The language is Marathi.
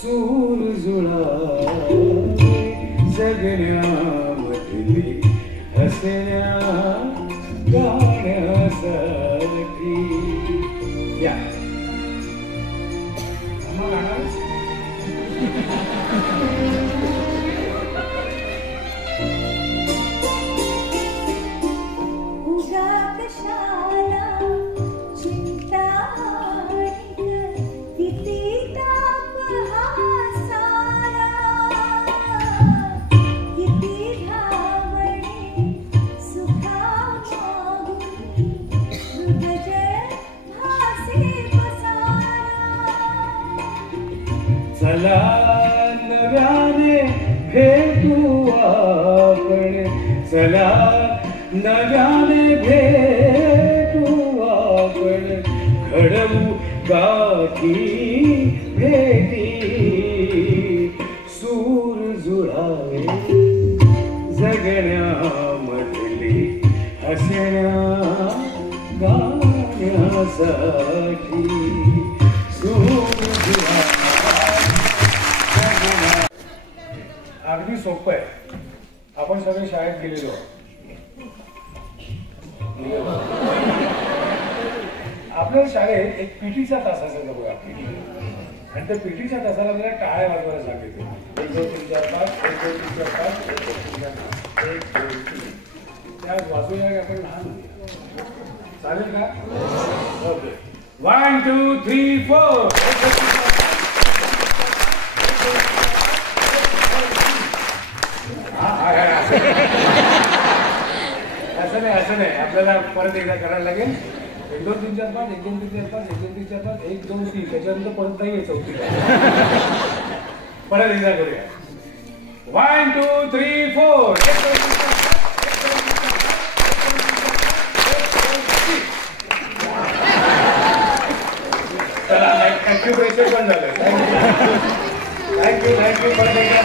सूर जुळावे जगण्यामधली हसण्या गाण्यासाठी. या चला नव्याने भेटू आपण, चला नव्याने भेटू आपण, घडवू गाठी भेटी सूर जुळावे जगण्यामधली हसण्या गाण्यासाठी. सूर जुळावे अगदी सोपं आहे. आपण सगळे शाळेत गेलेलो आपल्या शाळेत एक पीटीचा तास असायचा बघा, पीटी. आणि त्या पीटीच्या तासाला मला टाळ्या वाजवायला सांगितलं. 1 2 3 4 5 1 2 3 4 5 1 2 3 4 5 1 2 3. त्या वाजवूया आपण लहान चालेल का? ओके. 1 2 3 4. असं नाही आपल्याला परत एकदा करायला लागेल. 1 2 3 4 5 1 2 3 4 5 1 2 3 4 5 1 2 3. त्याच्यानंतर परत नाही आहे चौथी. परत एकदा करूया. 1 2 3 4. चला थँक्यू. प्रेशर पण झालं. थँक्यू. परत एकदा